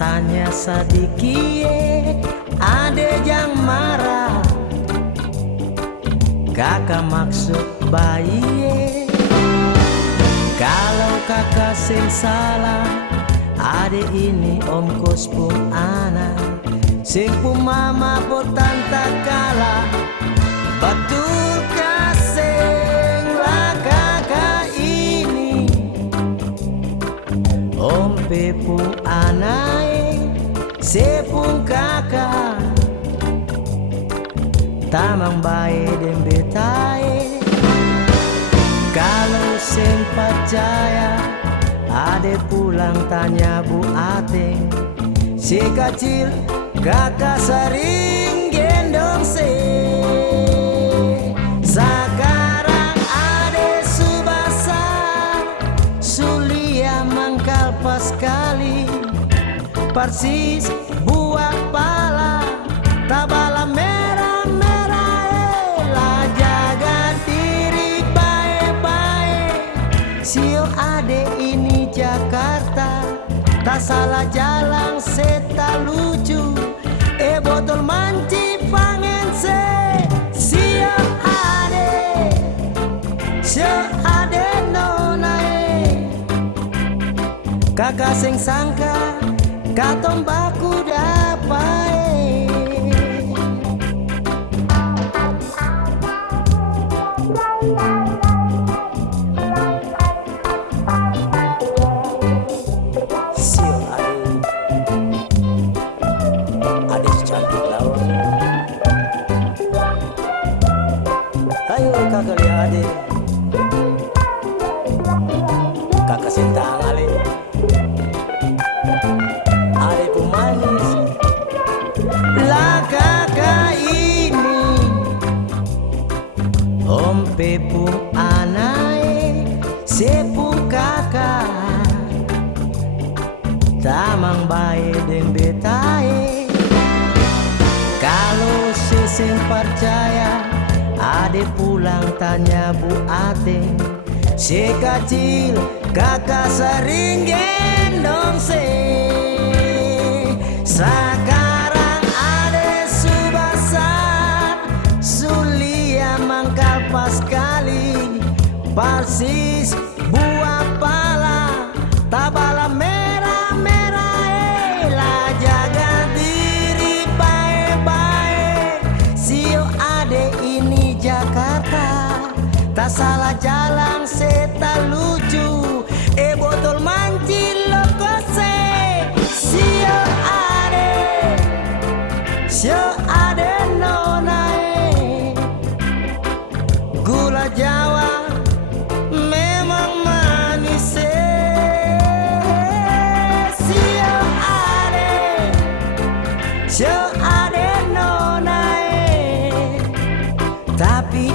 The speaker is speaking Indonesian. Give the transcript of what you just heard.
Tanya sedikit, ade yang marah. Kakak maksud bayi. Kalau kakak sing salah, ade ini om kos pun anak. Sing pun mama pun tante kalah. Betul kasing lah kakak ini. Om pepu anak. Sepung kakak tamang bae dan betae. Kalau sing percaya, ade pulang tanya Bu Ateng. Si kecil kakak sering gendong se. Sekarang ade subasar, sulia mangkal pas kali. Persis buah pala, tabala merah-merah. Lah jaga diri baik-baik. Sio ade ini Jakarta, tak salah jalan seta lucu. Botol manci pangen se. Sio ade nonae. Kakak sing sangka katong baku dapai. Sio ade cantik lawan. Ayo kakak lihat ade. Kakak sentang ale. Om pepu anae, sepung kakak, tamang bae den betae. Kalau seseng percaya, ade pulang tanya Bu Ateng. Si kecil kakak sering gendong se. Sekarang ade subasar, sulia mangkal pas kali. Persis buah pala, tabala merah-merah. Lah jaga diri baik-baik. Sio ade ini Jakarta, tak salah jalan seta lucu. Botol manci lokose. Sio ade nonae. Gula Jawa memang manis. Sio ade nonae. Tapi